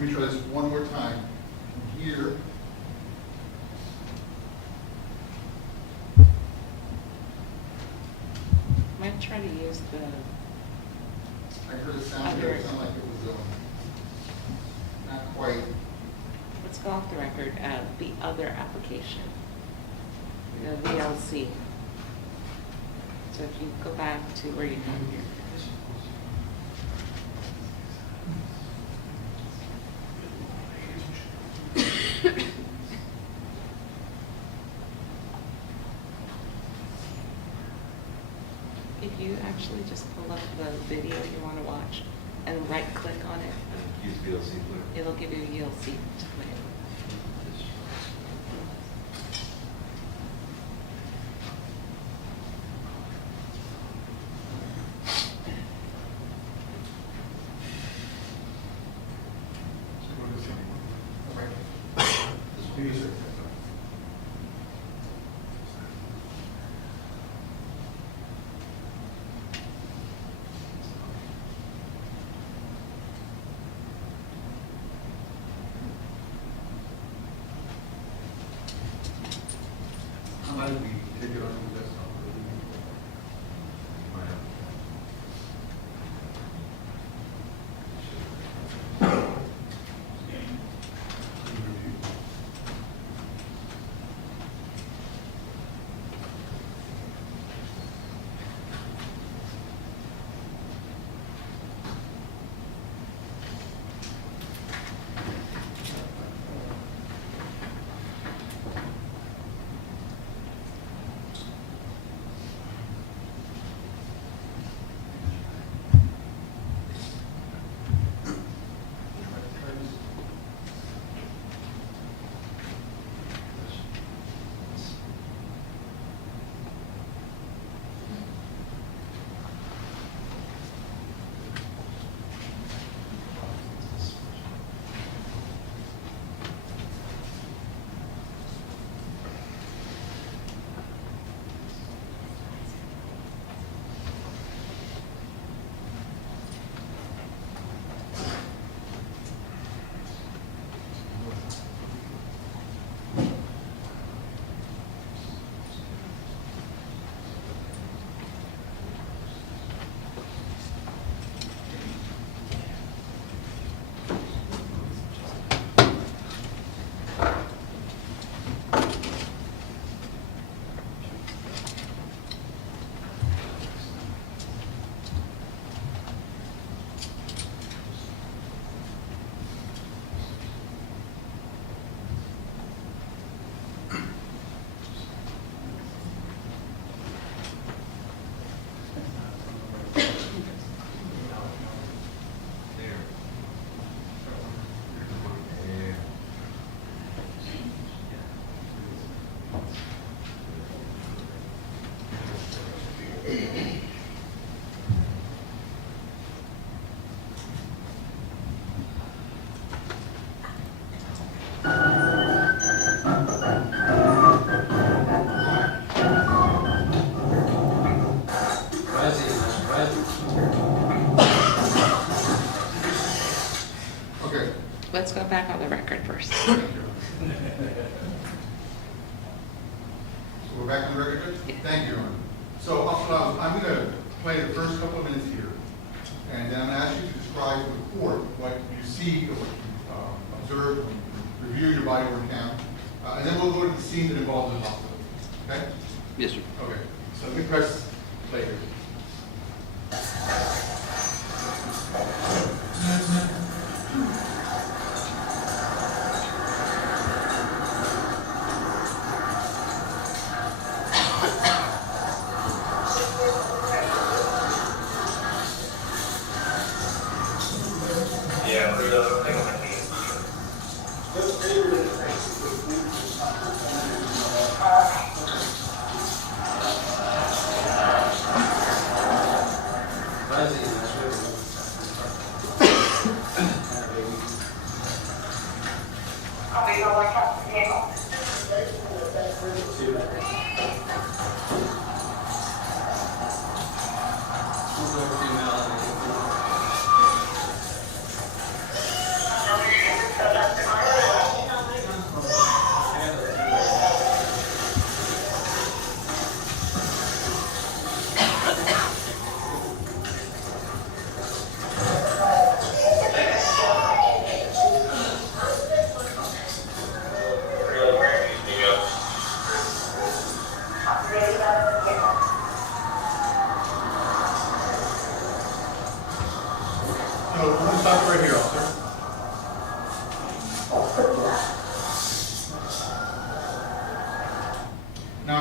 Let me try this one more time. From here. Might try to use the. I heard a sound there. It sounded like it was not quite. Let's go off the record. The other application, the VLC. So if you go back to where you have your. If you actually just pull up the video you want to watch and right click on it, Use VLC player. it'll give you a VLC to play. How might we take it on the desktop? Okay. Let's go back on the record first. So we're back on the record? Yeah. Thank you, Aaron. So I'm going to play the first couple of minutes here, and then I'm going to ask you to describe to the court what you see, or what you observe, review your body work count, and then we'll go to the scene that involves the hospital. Okay? Yes, sir. Okay. So let me press play here.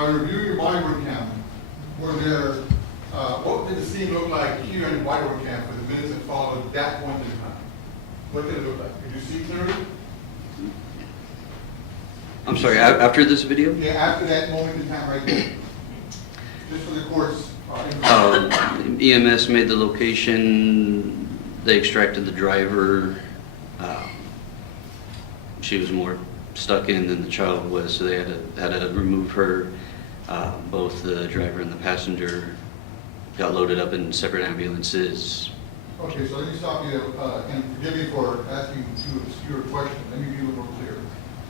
While reviewing your body work cam, were there, what did the scene look like here in the body work cam for the minutes that followed that point in time? What did it look like? Could you see clearly? I'm sorry, after this video? Yeah, after that moment in time right there. Just for the court's EMS made the location, they extracted the driver. She was more stuck in than the child was, so they had to remove her. Both the driver and the passenger got loaded up in separate ambulances. Okay, so let me stop you, and forgive me for asking two obscure questions. Let me be a little more clear.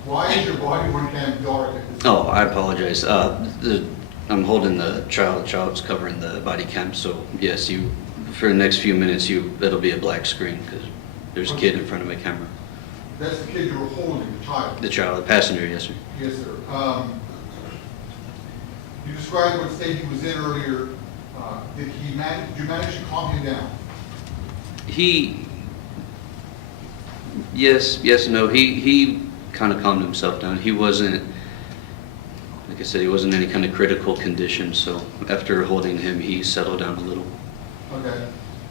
Why is your body work cam dark at this Oh, I apologize. I'm holding the child. The child's covering the body cam, so yes, for the next few minutes, it'll be a black screen because there's a kid in front of my camera. That's the kid you were holding, the child? The child, the passenger, yes, sir. Yes, sir. You described what state he was in earlier. Did you manage to calm him down? Yes, no. He kind of calmed himself down. He wasn't, like I said, he wasn't in any kind of critical condition. So after holding him, he settled down a little. Okay.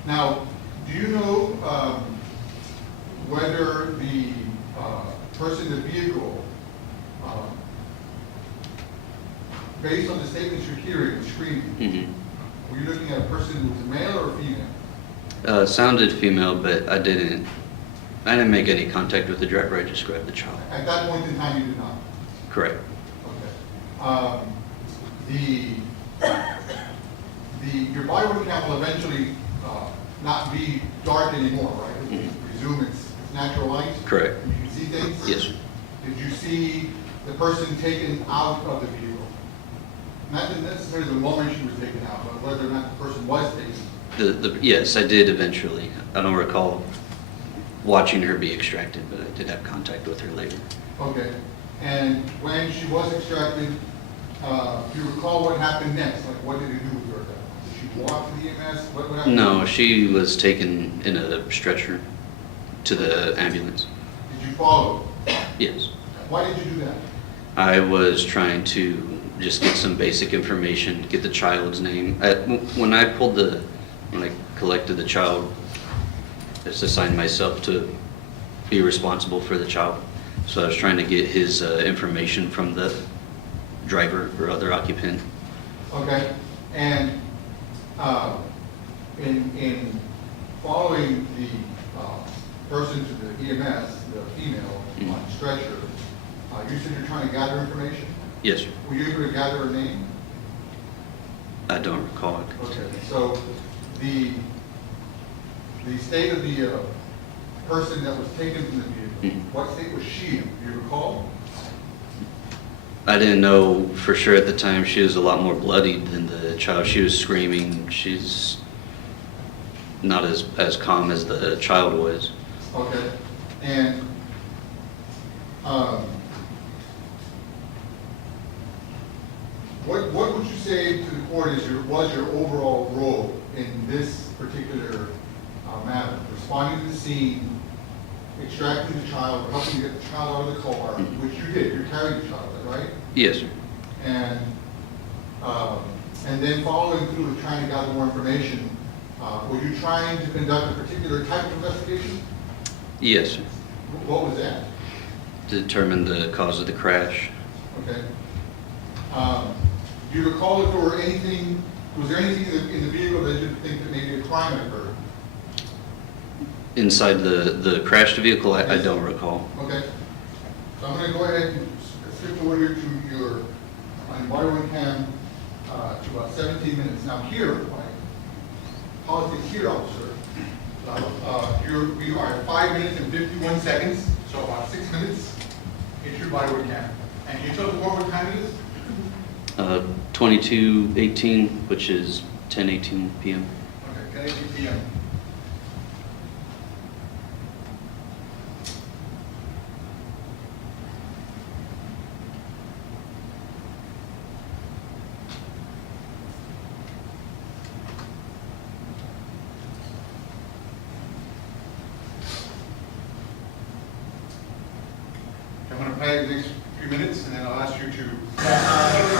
Now, do you know whether the person in the vehicle, based on the statements you're hearing, the screening, were you looking at a person who was male or female? Sounded female, but I didn't make any contact with the driver. I just grabbed the child. At that point in time, you did not? Correct. Okay. Your body work cam will eventually not be dark anymore, right? We presume it's natural light? Correct. And you can see things? Yes, sir. Did you see the person taken out of the vehicle? Not necessarily the moment she was taken out, but whether or not the person was taken. Yes, I did eventually. I don't recall watching her be extracted, but I did have contact with her later. Okay. And when she was extracted, do you recall what happened next? Like, what did he do with her? Did she walk to the EMS? What happened? No, she was taken in a stretcher to the ambulance. Did you follow? Yes. Why did you do that? I was trying to just get some basic information, get the child's name. When I collected the child, I just assigned myself to be responsible for the child. So I was trying to get his information from the driver or other occupant. Okay. And in following the person to the EMS, the female on the stretcher, you said you're trying to gather information? Yes, sir. Were you able to gather her name? I don't recall it. Okay, so the state of the person that was taken from the vehicle, what state was she in? Do you recall? I didn't know for sure at the time. She was a lot more bloodied than the child. She was screaming. She's not as calm as the child was. Okay, and what would you say to the court was your overall role in this particular matter? Responding to the scene, extracting the child, or helping get the child out of the car, which you did. You carried the child, right? Yes, sir. And then following through with trying to gather more information, were you trying to conduct a particular type of investigation? Yes, sir. What was that? To determine the cause of the crash. Okay. Do you recall if there were anything, was there anything in the vehicle that you think that maybe a crime had occurred? Inside the crashed vehicle, I don't recall. Okay. So I'm going to go ahead and skip forward here to your body cam to about 17 minutes. Now here, my politics here, officer, we are at 5 minutes and 51 seconds, so about 6 minutes into your body cam. And can you tell the board what time it is? 22:18, which is 10:18 p.m. Okay, 10:18 p.m. I'm going to play the next few minutes, and then I'll ask you to.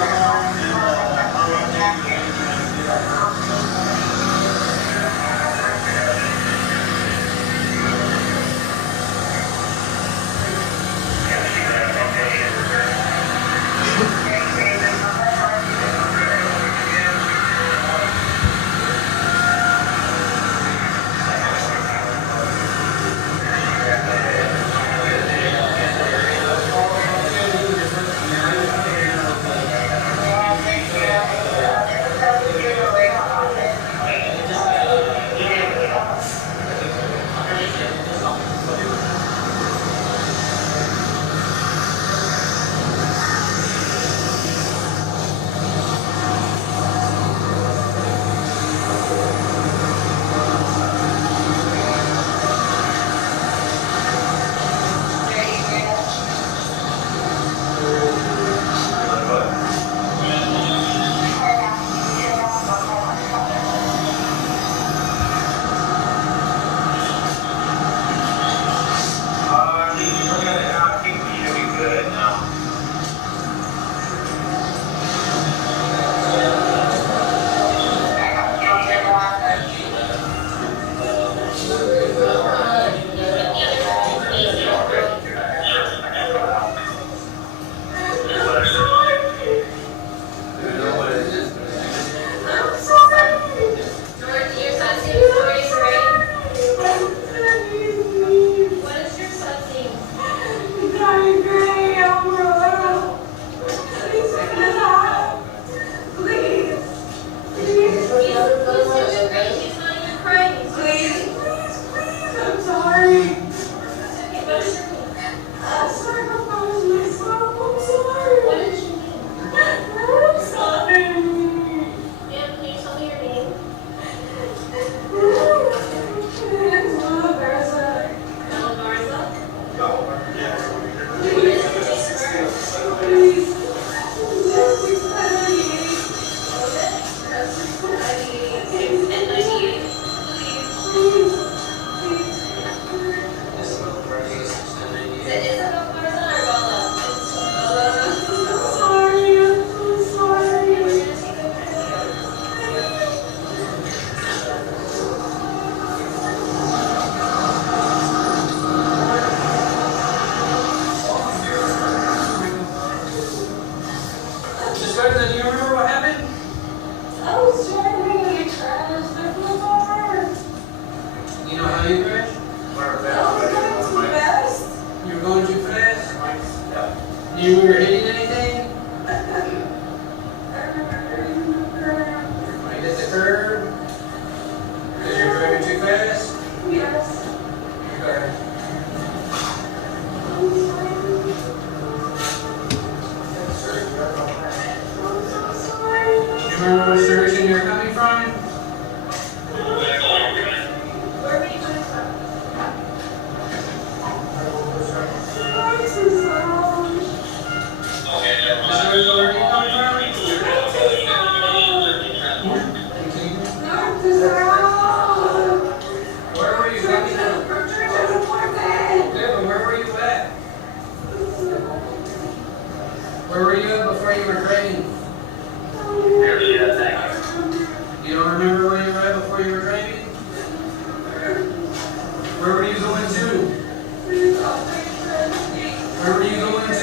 You were hitting anything? Right at the curb? Because you're driving too fast? Yes. Okay. You remember which direction you're coming from? Where were you coming from? This is where you're coming from? Where were you coming from? Yeah, but where were you at? Where were you at before you were driving? You don't remember where you were at before you were driving? Where were you going to? Where were you going to?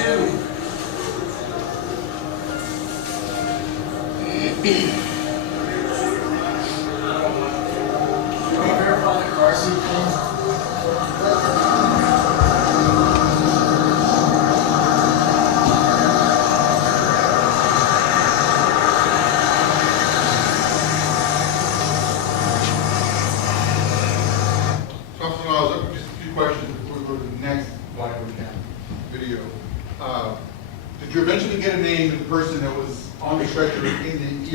Councilman Miles, just a few questions before we go to the next body cam video. Did you eventually get a name of the person that was on the stretcher in the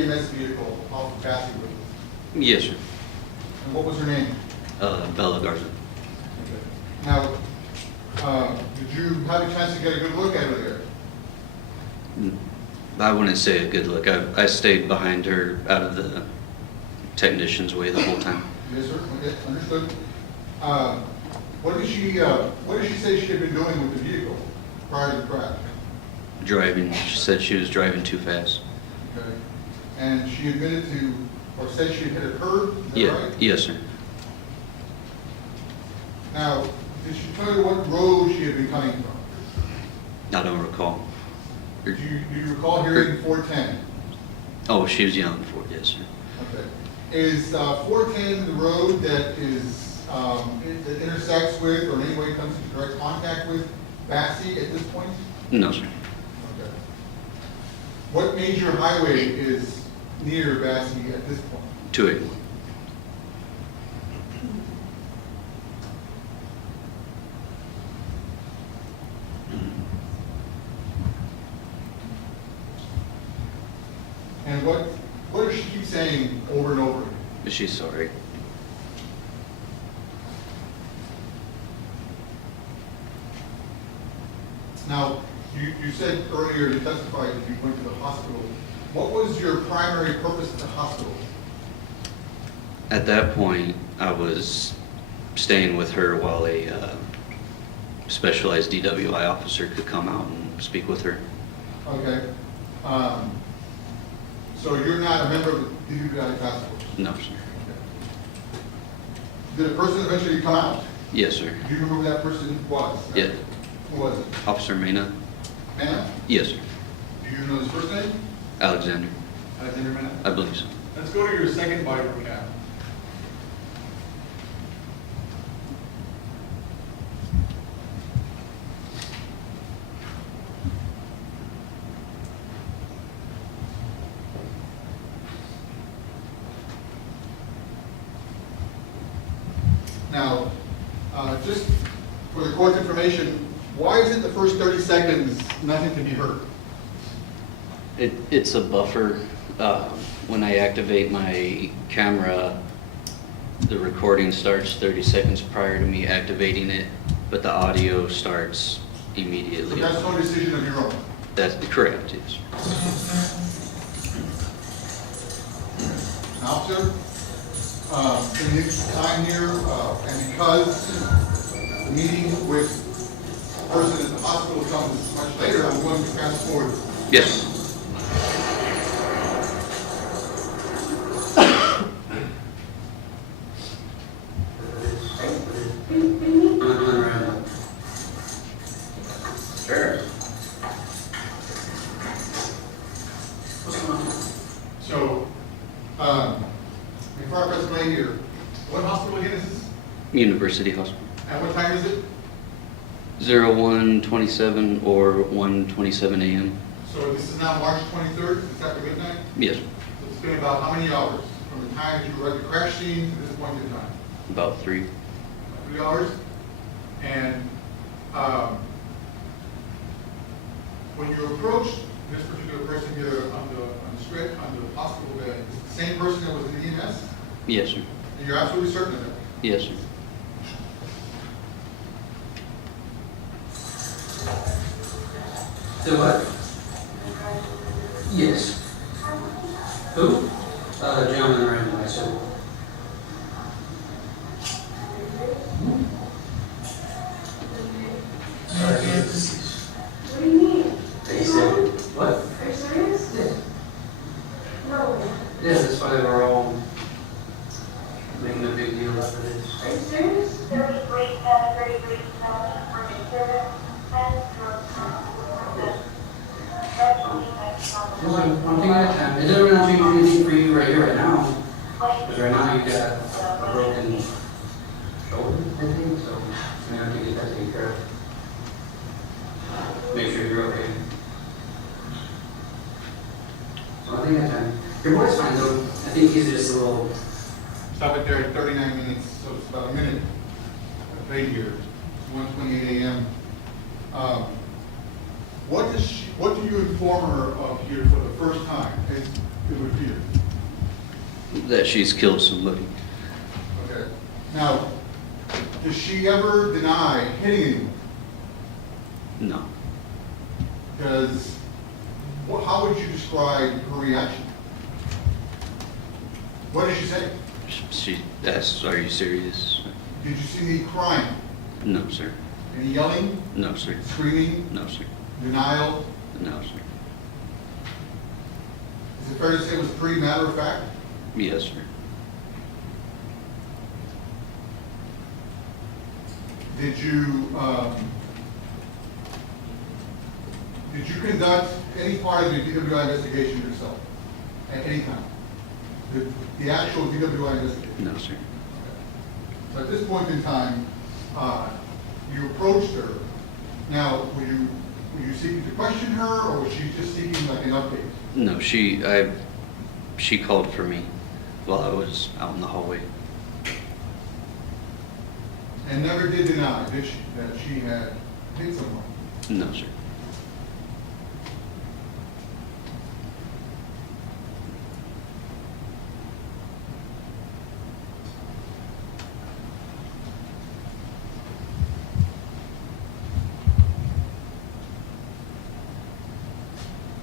EMS vehicle off the passing with us? Yes, sir. And what was her name? Bella Garza. Now, did you have a chance to get a good look at her there? I wouldn't say a good look. I stayed behind her out of the technician's way the whole time. Yes, sir. Okay, understood. What did she say she had been doing with the vehicle prior to the crash? driving. She said she was driving too fast. Okay. And she admitted to, or said she hit a curb, is that Yeah, right? yes, sir. Now, did she tell you what road she had been coming from? I don't recall. Do you recall hearing 410? Oh, she was yelling for it, yes, sir. Okay. Is 410 the road that is, that intersects with or in any way comes into direct contact with Bassey at this point? No, sir. Okay. What major highway is near Bassey at this point? 281. And what does she keep saying over and over again? She's sorry. Now, you said earlier, you testified that you went to the hospital. What was your primary purpose at the hospital? At that point, I was staying with her while a specialized DWI officer could come out and speak with her. Okay. So you're not a member of the DWI task force? No, sir. Did a person eventually come out? Yes, sir. Do you remember who that person was? Yeah. Who was it? Officer Mena? Mena? Yes, sir. Do you know his first name? Alexander? Alexander Mena? I believe so. Let's go to your second body recap. Now, just for the court's information, why is it the first 30 seconds nothing can be heard? It's a buffer. When I activate my camera, the recording starts 30 seconds prior to me activating it, but the audio starts So immediately. that's no decision of your own? That's correct, yes. Officer, in the time here, and because the meeting with the person at the hospital comes much later, I'm going to fast forward. Yes. Sure. What's going on? So, before I press play here, what hospital again is this? University Hospital. At what time is it? 01:27 or 1:27 a.m. So this is now March 23rd, it's after midnight? Yes, So it's been about how many hours from the time that you were at the crash scene to this point in time? about 3. 3 hours? And when you approached this particular person here on the hospital bed, is it the same person that was in the EMS? Yes, sir. And you're absolutely certain of that? Yes, sir. Do what? Yes. Who? Gentleman around the bicycle. Sorry, I get this. What do you mean? They said, what? Are you serious? Yeah. No way. Yeah, that's why they were all making a big deal out of this. Are you serious? 33, 10, 33, 7, for consider, 10, One thing at a time. It doesn't really change anything for you right here, right now. Because right now you got a broken shoulder, I think, so you have to get that taken care of. Make sure you're okay. One thing at a time. Your boy's fine though. I think he's just a little. Stop it there at 39 minutes, so it's about a minute. Right here, it's 1:28 a.m. What do you inform her of here for the first time? It would appear. That she's killed somebody. Okay. Now, does she ever deny hitting anyone? No. Because, how would you describe her reaction? What did she say? She asked, "Are you serious?" Did you see any crying? No, sir. Any yelling? No, sir. Screaming? No, sir. Denial? No, sir. Is it fair to say it was pretty matter of fact? Yes, sir. Did you conduct any part of the DWI investigation yourself at any time? The actual DWI investigation? No, sir. So at this point in time, you approached her. Now, were you seeking to question her, or was she just seeking like an update? No, she called for me while I was out in the hallway. And never did deny, did she, that she had hit someone? No, sir.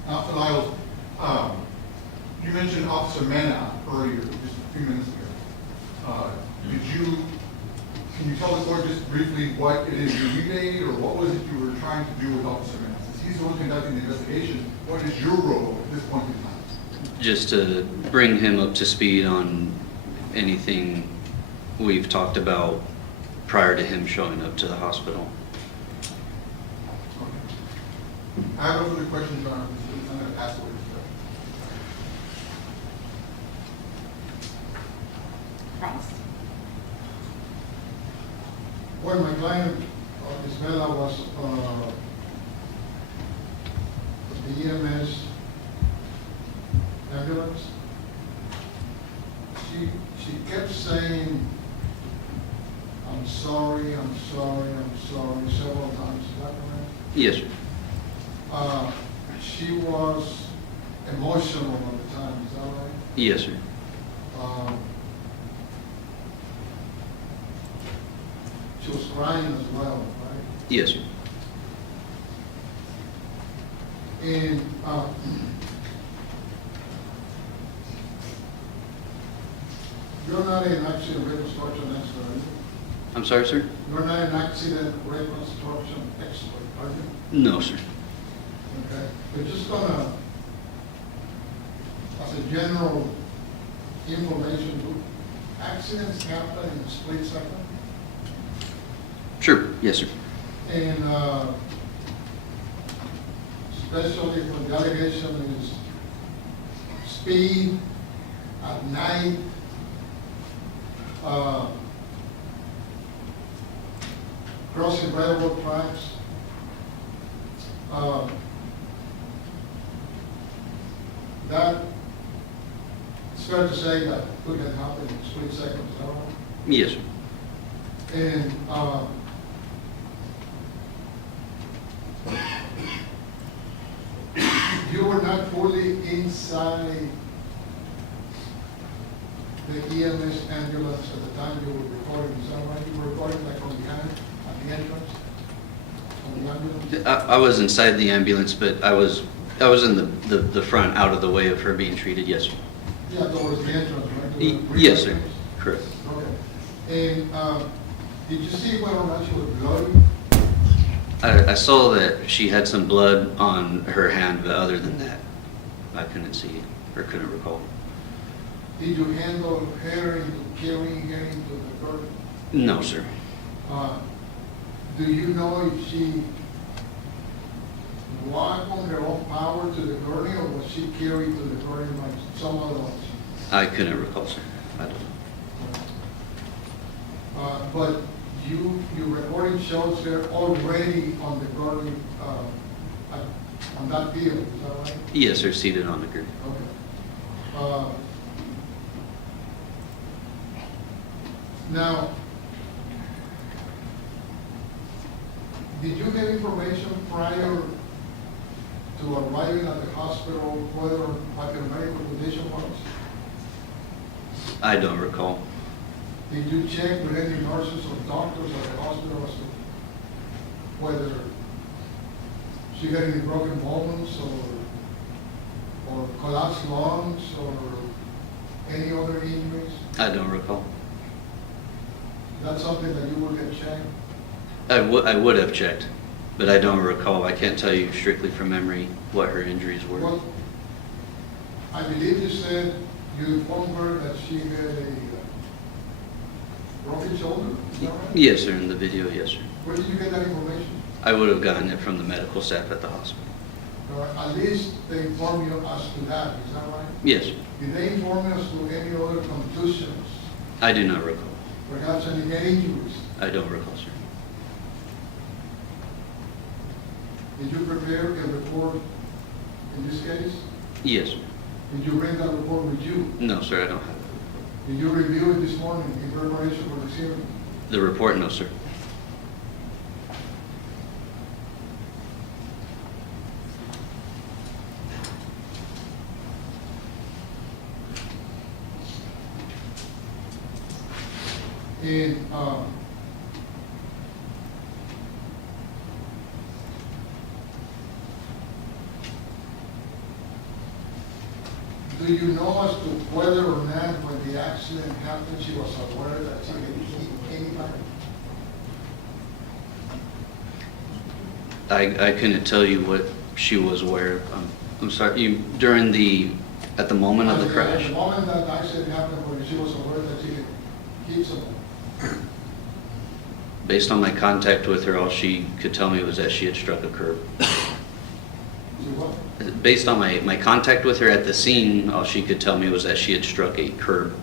Officer Lyles, you mentioned Officer Mena earlier, just a few minutes ago. Can you tell the court just briefly what it is you relayed, or what was it you were trying to do with Officer Mena? Since he's the one conducting the investigation, what is your role at this point in time? Just to bring him up to speed on anything we've talked about prior to him showing up to the hospital. I have no further questions, Your Honor. I'm going to pass away this Cross. When my client, Ms. Vela, was the EMS ambulance, she kept saying, I'm sorry, I'm sorry, I'm sorry, several times. Is that correct? Yes, sir. She was emotional at the time, is that right? Yes, sir. She was crying as well, right? Yes, sir. And you're not an accident reconstruction expert, are you? I'm sorry, sir? You're not an accident reconstruction expert, are you? No, sir. Okay. We're just gonna, as a general information, do accidents happen in a split second? Sure. Yes, sir. And especially when the allegation is speed at night, crossing railroad tracks. That, it's fair to say that could have happened in split seconds, is that right? Yes, sir. And you were not fully inside the EMS ambulance at the time you were recording, is that right? You were recording like from behind, at the entrance of the ambulance? I was inside the ambulance, but I was in the front, out of the way of her being treated. Yes, sir. Yeah, towards the entrance, right? To the Yes, sir. entrance? Correct. Okay. And did you see whether or not she was bloody? I saw that she had some blood on her hand, but other than that, I couldn't see or couldn't recall. Did you handle her into carrying her into the garden? No, sir. Do you know if she walked on her own power to the gurney, or was she carried to the gurney by some other one? I couldn't recall, sir. I don't know. But your recording shows her already on the gurney, on that field, is that right? Yes, sir. Seated on the gurney. Okay. Now, did you get information prior to arriving at the hospital whether what her medical condition was? I don't recall. Did you check with any nurses or doctors at the hospital as to whether she had any broken bones or collapsed lungs or any other injuries? I don't recall. That's something that you will get checked? I would have checked. But I don't recall, I can't tell you strictly from memory what her injuries were. Well, I believe you said you informed her that she had a broken shoulder, is that right? Yes, sir, in the video, yes, sir. Where did you get that information? I would have gotten it from the medical staff at the hospital. Or at least they informed you as to that, is that right? Yes, sir. Did they inform us to any other contusions, I do not recall. perhaps any head injuries? I don't recall, sir. Did you prepare a report in this case? Yes, sir. Did you bring that report with you? No, sir, I don't have it. Did you review it this morning in preparation for this hearing? The report, no, sir. And, do you know as to whether or not when the accident happened, she was aware that she had hit anybody? I couldn't tell you what she was aware of. I'm sorry, at the moment of the At crash? the moment that the accident happened, when she was aware that she had hit someone? Based on my contact with her, all she could tell me was that she had struck a curb. She what? Based on my contact with her at the scene, all she could tell me was that she had struck a curb.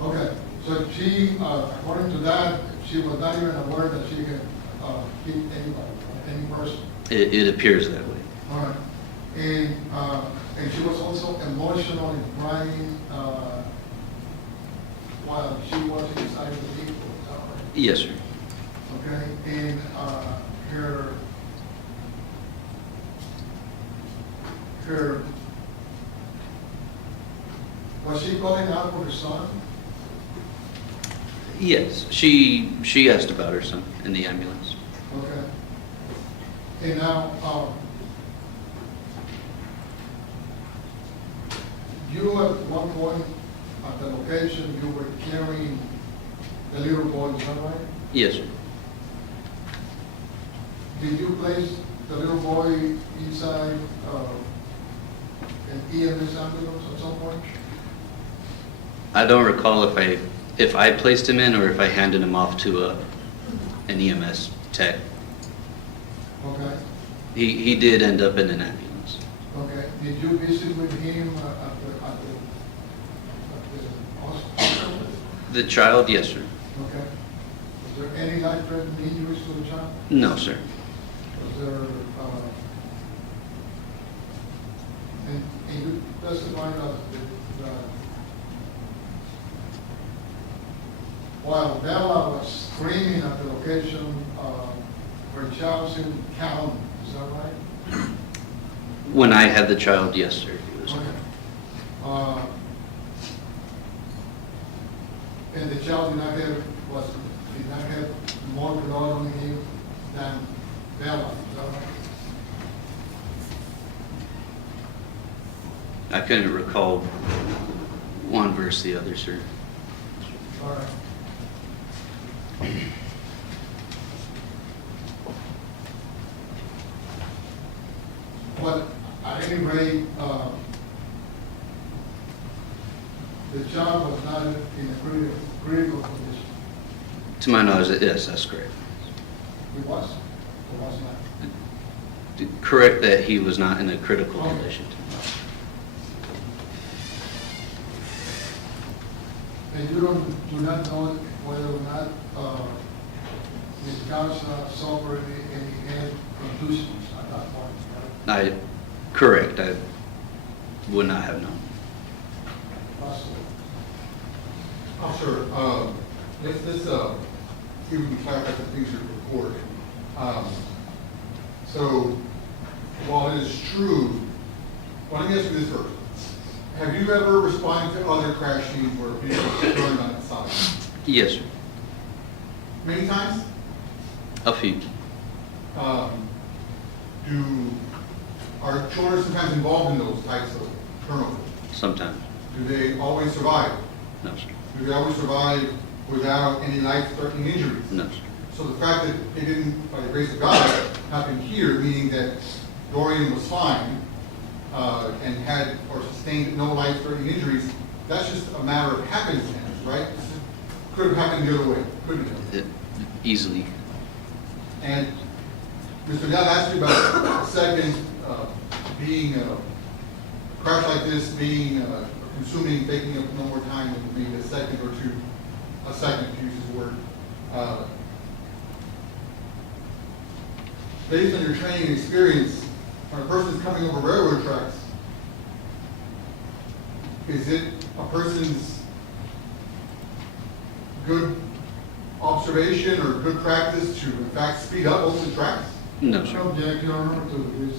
Okay, so she, according to that, she was not even aware that she had hit anybody, any person? It appears that way. All right. And she was also emotional and crying while she was inside the vehicle, is that right? Yes, sir. Okay, and was she calling out for her son? Yes, she asked about her son in the ambulance. Okay. And now, you at one point at the location, you were carrying the little boy, is that right? Yes, sir. Did you place the little boy inside an EMS ambulance at some point? I don't recall if I placed him in or if I handed him off to an EMS tech. Okay, He did end up in an ambulance. okay. Did you visit with him at the hospital? The child, yes, sir. Okay. Was there any life-threatening injuries to the child? No, sir. Was there, and you testified that while Bella was screaming at the location, her child seemed calm, is that right? When I had the child, yes, sir. He was. Okay. And the child did not have more blood on him than Bella, is that right? I couldn't recall one versus the other, sir. All right. But at any rate, the child was not in a critical condition. To my knowledge, yes, that's correct. He was, or was not? Correct that he was not in a critical condition. And you do not know whether or not Ms. Garza suffered any head contusions at that point, right? Correct, I would not have known. Possible. Officer, let's see if we can clarify some things here for the court. So, while it is true, well, let me ask you this first. Have you ever responded to other crash scenes where people are turned on its side? Yes, sir. Many times? A few. Are children sometimes involved in those types of turnovers? Sometimes. Do they always survive? No, sir. Do they always survive without any life-threatening injuries? No, sir. So the fact that they didn't, by the grace of God, happened here, meaning that Dorian was fine and had or sustained no life-threatening injuries, that's just a matter of happenstance, right? Could have happened the other way, couldn't it? Easily. And Mr. Dowd asked you about a second being a crash like this, being consuming, taking up no more time than maybe a second or two, a second, to use his word. Based on your training and experience, when a person is coming over railroad tracks, is it a person's good observation or good practice to in fact speed up over the tracks? No, I sir. object, Your Honor, to this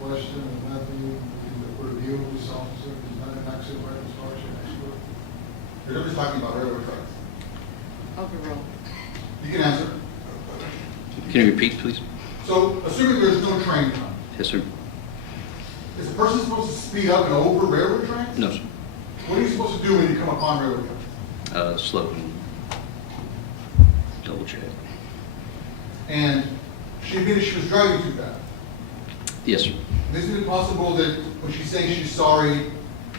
question and that being in the purview of this officer, he's not an accident reconstruction expert. You're just talking about railroad tracks. Overruled. You can answer. Can you repeat, please? So, assuming there's no train coming, Yes, sir. is a person supposed to speed up and over railroad tracks? No, sir. What are you supposed to do when you come upon railroad tracks? Slow and double check. And she admitted she was driving too fast. Yes, sir. Isn't it possible that when she's saying she's sorry,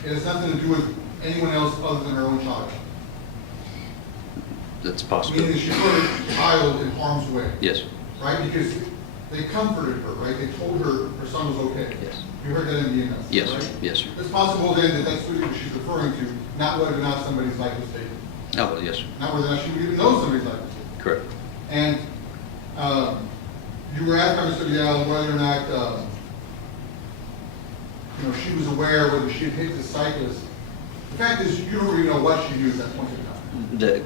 it has nothing to do with anyone else other than her own child? That's possible. Meaning that she put her child in harm's way, Yes, sir. right? Because they comforted her, right? They told her her son was okay. Yes. You heard that in the EMS, Yes, right? sir. Yes, sir. It's possible then that that's really what she's referring to, not whether or not somebody's life was taken. Oh, well, yes, sir. Not whether or not she would even know somebody's life was taken. Correct. And you were asked by Mr. Leal whether or not, she was aware whether she had hit the cyclist. The fact is, you don't really know what she knew at that point in time.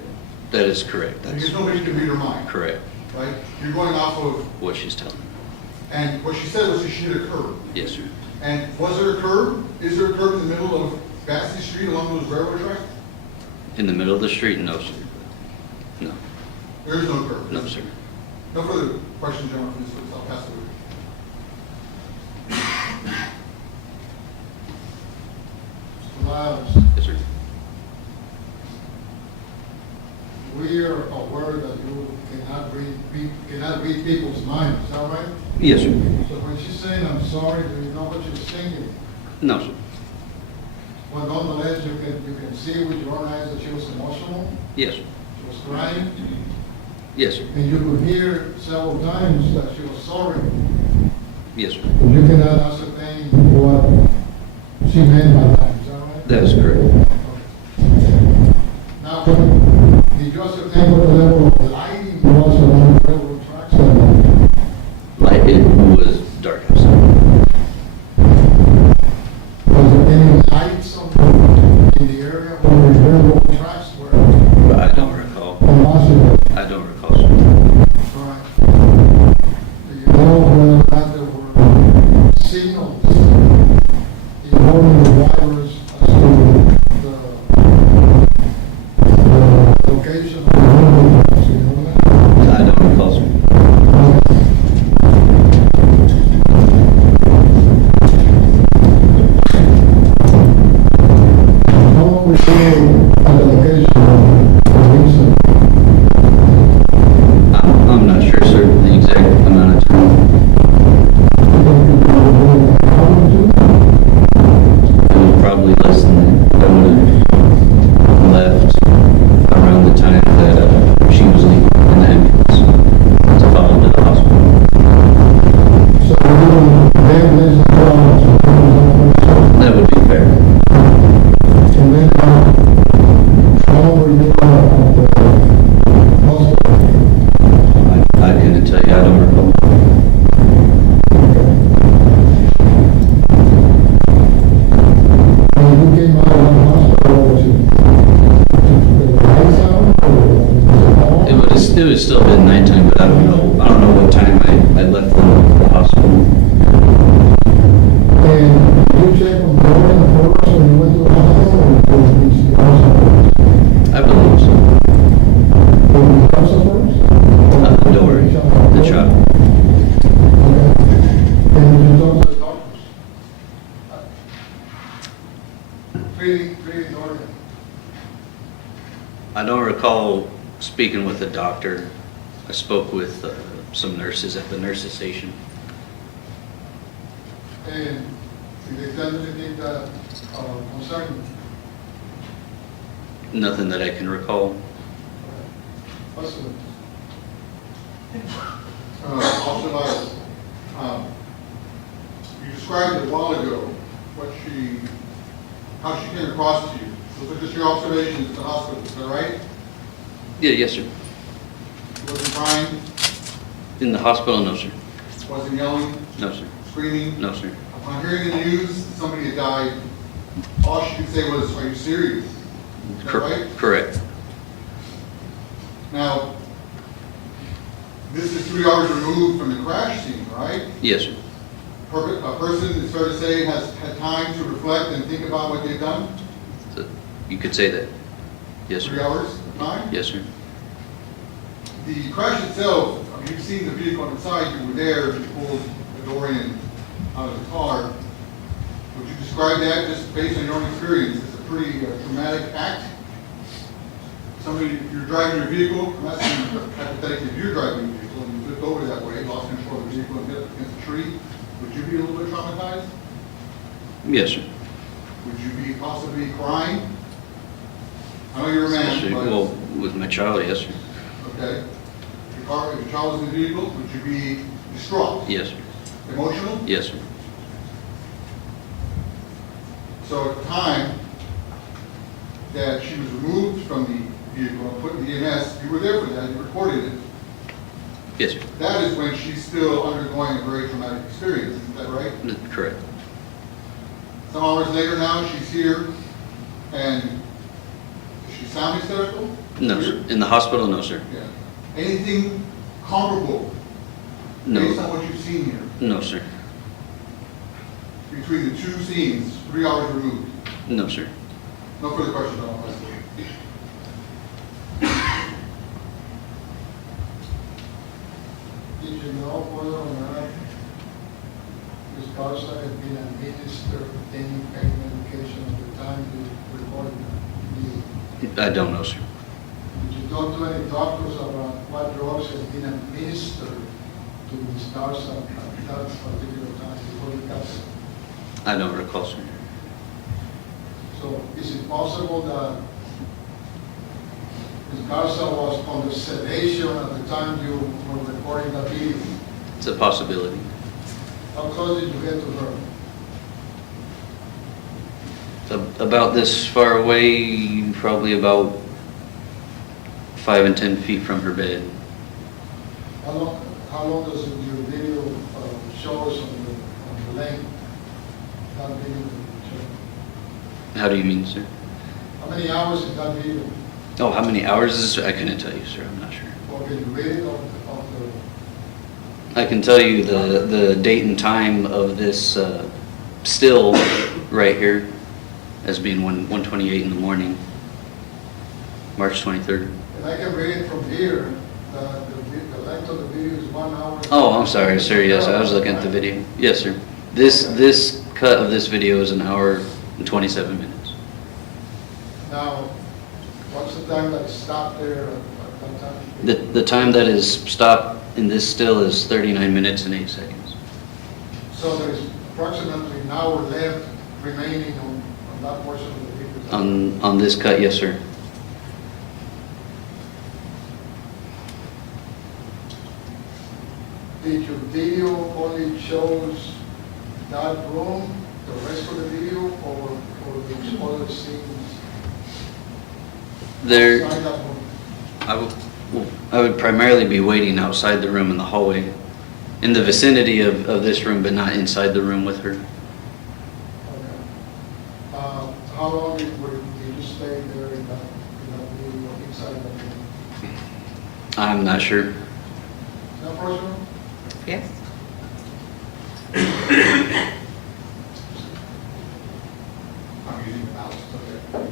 That is correct. That's Because nobody can read her mind, correct. right? You're going off of, What she's telling me. and what she said was that she hit a curb. Yes, sir. And was there a curb? Is there a curb in the middle of Bassey Street along those railroad tracks? In the middle of the street? No, sir. No. There is no curb. No, sir. No further questions, gentlemen, from this witness. I'll pass it over. Mr. Lyles, Yes, sir. we are aware that you cannot read people's minds, is that right? Yes, sir. So when she's saying, I'm sorry, do you know what she was thinking? No, sir. But nonetheless, you can see with your own eyes that she was emotional, Yes, sir. she was crying, Yes, sir. and you could hear several times that she was sorry. Yes, sir. You cannot ascertain what she meant by that, is that right? That is correct. Now, did you ascertain what the level of lighting was along the railroad tracks? It was dark outside. Was there any lights in the area where the railroad tracks were? But I don't recall. Possible. I don't recall, sir. Right. Do you know whether or not there were signals informing the drivers as to the location of the railroad tracks? Do you know that? I don't recall, sir. How long were you at the location of the incident? I'm not sure, sir, the exact amount of time. It was probably less than that. I would have left around the time that she was leaving in the ambulance to follow to the hospital. So you then there's a problem. That would be fair. And then, how long were you at the hospital? I couldn't tell you, I don't recall. When you came out of the hospital, was it lights out or was It would still been nighttime, but I don't know what time I left the hospital. And did you check on Dorian first when you went to the hospital or was it the house I believe so. first? Was it the house first? Dory, the child. Okay. And did you talk to the doctors? Treating Dorian. I don't recall speaking with the doctor. I spoke with some nurses at the nurses station. And did they tell you anything that concerned you? Nothing that I can recall. Officer, Officer Lyles, you described a while ago how she came across to you. Those are just your observations at the hospital, is that right? Yeah, yes, sir. She wasn't crying, In the hospital, no, sir. wasn't yelling, No, sir. screaming? No, sir. Upon hearing the news, somebody had died, all she could say was, "Are you serious?" Is that right? Correct. Now, this is 3 hours removed from the crash scene, right? Yes, sir. A person, it's fair to say, has had time to reflect and think about what they've done? So you could say that. Yes, 3 sir. hours of time? Yes, sir. The crash itself, I mean, you've seen the vehicle on the side, you were there, you pulled the door in out of the car. Would you describe that, just based on your own experience, as a pretty traumatic act? Somebody, if you're driving your vehicle, I'm asking you hypothetically, if you're driving your vehicle and you flipped over that way, lost control of the vehicle and hit up against a tree, would you be a little bit traumatized? Yes, sir. Would you be possibly crying? I know you're a man, Especially- but, Well, with my child, yes, sir. okay. If your child was in the vehicle, would you be distraught? Yes, sir. Emotional? Yes, sir. So at the time that she was removed from the vehicle and put in the EMS, you were there for that, you recorded it. Yes, sir. That is when she's still undergoing a very traumatic experience, isn't that right? Correct. Some hours later now, she's here, and does she sound hysterical? No, sir. In the hospital, no, sir. Yeah. Anything comparable, No. based on what you've seen here, No, sir. between the two scenes, 3 hours removed? No, sir. No further questions on this. did you know whether or not Ms. Garza had been administered any pain medication at the time you recorded the I don't know, sir. Did you talk to any doctors about what drugs had been administered to Ms. Garza at that particular time before you got there? I don't recall, sir. So is it possible that Ms. Garza was under sedation at the time you were recording that video? It's a possibility. How close did you get to her? About this far away, probably about 5 and 10 feet from her bed. How long does your video show us on the length? That video that you showed? How do you mean, sir? How many hours is that video? Oh, how many hours is this? I couldn't tell you, sir. I'm not sure. Or can you read it off I can tell you the date and time of this still right here as being 1:28 in the morning, March 23rd. and I can read it from here, the length of the video is 1 hour. Oh, I'm sorry, sir. Yes, I was looking at the video. Yes, sir. This cut of this video is 1 hour and 27 minutes. Now, what's the time that it stopped there at that time? The time that is stopped in this still is 39 minutes and 8 seconds. So there's approximately an hour left remaining on that portion of the video. On this cut, yes, sir. Did your video only shows that room, the rest of the video, or there's other scenes There, outside that room? I would primarily be waiting outside the room in the hallway, in the vicinity of this room, but not inside the room with her. Okay. How long did you stay there in that video, inside that room? I'm not sure. Is that personal? Yes? I'm using the mouse, okay.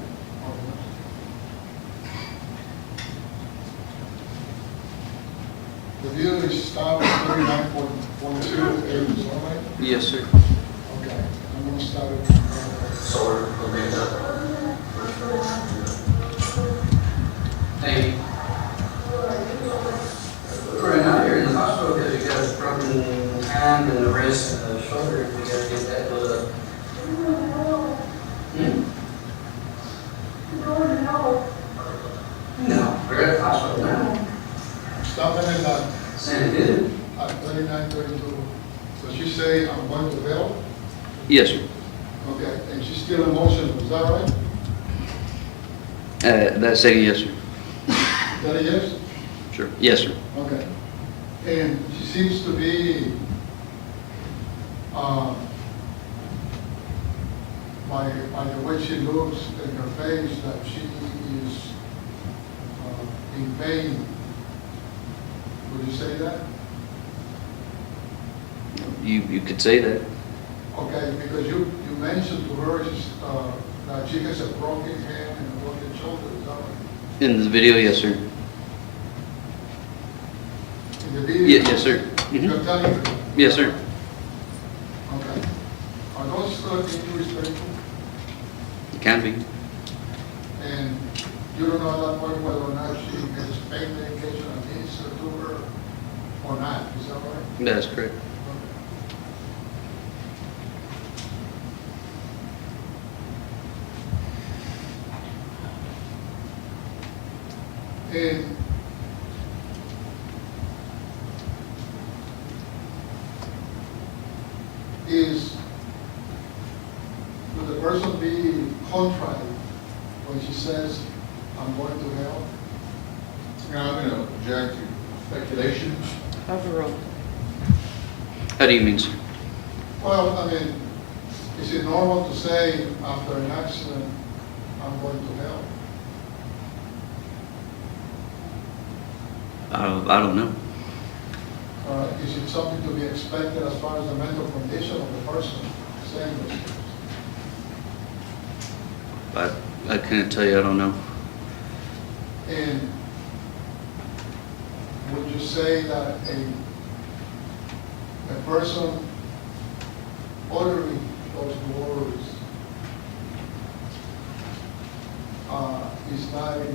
The video is stopped at 39.2 is that right? Yes, sir. Okay, I'm gonna start it. So we're going to. Hey. Right now, you're in the hospital. hand and the wrist and the shoulder, we gotta get that built up. Hmm? No, we're at the hospital now. Stopping at Saying it did. 3932. So she say, I'm going to bail? Yes, sir. Okay, and she's still emotional, is that right? That's saying yes, sir. Is that a yes? Sure. Yes, sir. Okay. And she seems to be, by the way she looks in her face, that she is in pain. Would you say that? You could say that. Okay, because you mentioned to her that she has a broken hand and a broken shoulder, is that right? In the video, yes, sir. In the video? Yes, sir. You're Mhm. telling her? Yes, sir. Okay. Are those injuries painful? It can be. And you don't know at that point whether or not she has pain medication administered to her or not, is that right? That's correct. And would the person be contrite when she says, I'm going to hell? Now, I'm going to object to speculation. Overruled. How do you mean, sir? Well, I mean, is it normal to say after an accident, I'm going to hell? I don't know. Is it something to be expected as far as the mental condition of the person saying this? I can't tell you. I don't know. And would you say that a person uttering those words is not in a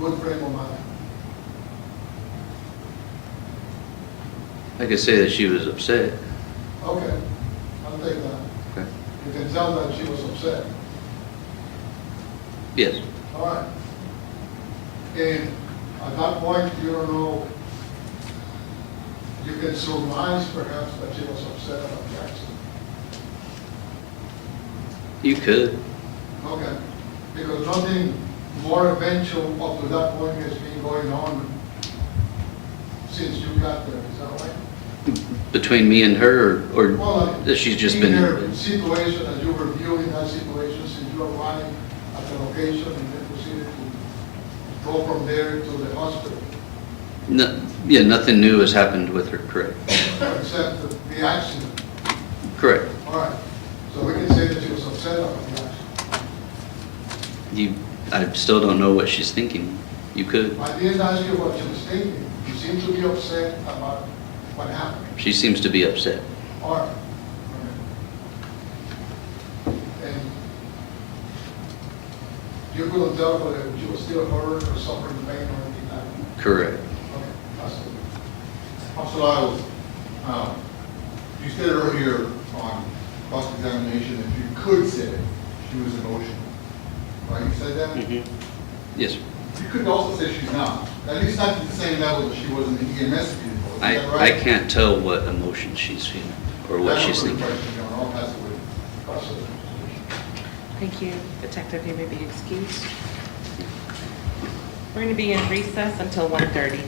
good frame of mind? I could say that she was upset. Okay, I'll take that. Okay. You can tell that she was upset. Yes. All right. And at that point, you don't know, you can surmise perhaps that she was upset about the accident. You could. Okay. Because nothing more eventual up to that point has been going on since you got there, is that right? Between me and her, or Well, that she's just in been. her situation, as you were viewing that situation, since you arrived at the location and then proceeded to go from there to the hospital, No, yeah, nothing new has happened with her. Correct. except the accident. Correct. All right. So we can say that she was upset about the accident. I still don't know what she's thinking. You could. I didn't ask you what she was thinking. You seem to be upset about what happened. She seems to be upset. All right. Okay. And you couldn't tell whether she was still hurt or suffering pain or anything like that? Correct. Okay, that's it. Officer Lyles, you said earlier on cross-examination that you could say she was emotional, right? You said that? Mhm. Yes, sir. You could also say she's not, at least not to the same level that she was in the EMS vehicle. Is that I right? can't tell what emotion she's feeling or what she's thinking. I'll pass it with you. Thank you. Detective, you may be excused. We're going to be in recess until 1:30.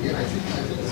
Yeah, I think